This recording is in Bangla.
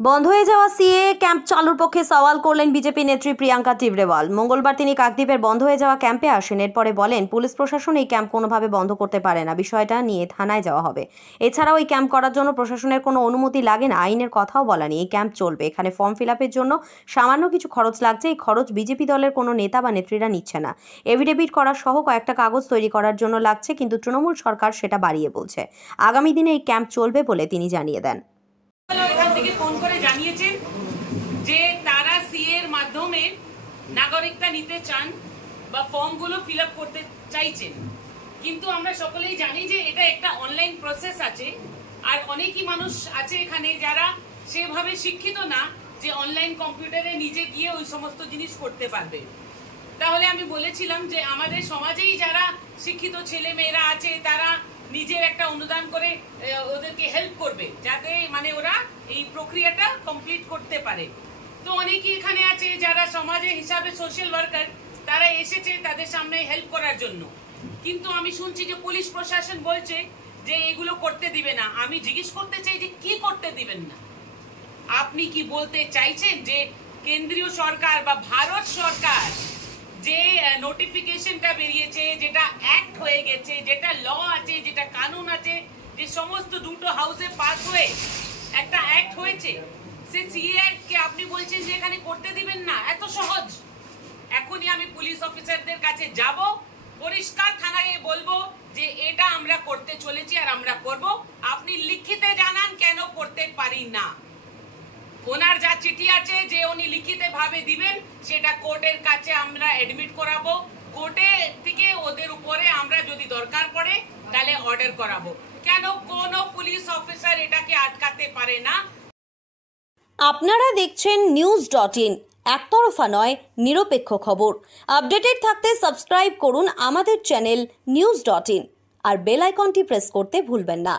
বন্ধ হয়ে যাওয়া সিএ ক্যাম্প চালুর পক্ষে সওয়াল করলেন বিজেপি নেত্রী প্রিয়াঙ্কা টিবরেওয়াল। মঙ্গলবার তিনি কাকদ্বীপের বন্ধ হয়ে যাওয়া ক্যাম্পে আসেন। এরপরে বলেন, পুলিশ প্রশাসন এই ক্যাম্প কোনোভাবে বন্ধ করতে পারে না, বিষয়টা নিয়ে থানায় যাওয়া হবে। এছাড়াও এই ক্যাম্প করার জন্য প্রশাসনের কোনো অনুমতি লাগে না, আইনের কথাও বলেনি। এই ক্যাম্প চলবে, এখানে ফর্ম ফিল আপের জন্য সামান্য কিছু খরচ লাগছে। এই খরচ বিজেপি দলের কোনো নেতা বা নেত্রীরা নিচ্ছে না। এভিডেভিট করা সহ কয়েকটা কাগজ তৈরি করার জন্য লাগছে, কিন্তু তৃণমূল সরকার সেটা বাড়িয়ে বলছে। আগামী দিনে এই ক্যাম্প চলবে বলে তিনি জানিয়ে দেন। এখান থেকে ফোন করে জানিয়েছেন যে তারা সিএ এর মাধ্যমে নাগরিকতা নিতে চান বা ফর্মগুলো ফিল আপ করতে চাইছেন, কিন্তু আমরা সকলেই জানি যে এটা একটা অনলাইন প্রসেস আছে। আর অনেকই মানুষ আছে এখানে যারা সেভাবে শিক্ষিত না যে অনলাইন কম্পিউটারে নিজে গিয়ে ওই সমস্ত জিনিস করতে পারবে। তাহলে আমি বলেছিলাম যে আমাদের সমাজেই যারা শিক্ষিত ছেলে মেয়েরা আছে তারা নিজের একটা অনুদান করে ওদেরকে হেল্প করবে, যাতে মানে ওরা এই প্রক্রিয়াটা কমপ্লিট করতে পারে। তো অনেকেই এখানে আছে যারা সমাজে হিসাবে সোশ্যাল ওয়ার্কার, তারা এসেছে তাদের সামনে হেল্প করার জন্য, কিন্তু আমি শুনছি যে পুলিশ প্রশাসন বলছে যে এগুলো করতে দিবে না। আমি জিজ্ঞেস করতে চাই যে কি করতে দিবেন না? আপনি কি বলতে চাইছেন যে কেন্দ্রীয় সরকার বা ভারত সরকার যে নোটিফিকেশনটা বেরিয়েছে, যেটা অ্যাক্ট হয়ে গেছে, যেটা ল আছে, যেটা কানুন আছে, যে সমস্ত দুটো হাউসে পাস হয়ে একটা অ্যাক্ট হয়েছে, সে সিএ কে আপনি বলছেন যে এখানে করতে দিবেন না? এত সহজ? এখনই আমি পুলিশ অফিসারদের কাছে যাব, পরিষ্কার থানায় বলবো যে এটা আমরা করতে চলেছি আর আমরা করব। আপনি লিখিতে জানান কেন করতে পারি না। ওনার যা চিঠি আছে যে উনি লিখিত ভাবে দিবেন, সেটা কোর্টের কাছে আমরা এডমিট করাবো। কোর্টে থেকে ওদের উপরে আমরা যদি দরকার পড়ে তাহলে অর্ডার করাবো। কেন কোনো পুলিশ অফিসার এটাকে আটকাতে পারে না? আপনারা দেখছেন news.in, একতরফা নয়, নিরপেক্ষ খবর। আপডেটেড থাকতে সাবস্ক্রাইব করুন আমাদের চ্যানেল news.in আর বেল আইকনটি প্রেস করতে ভুলবেন না।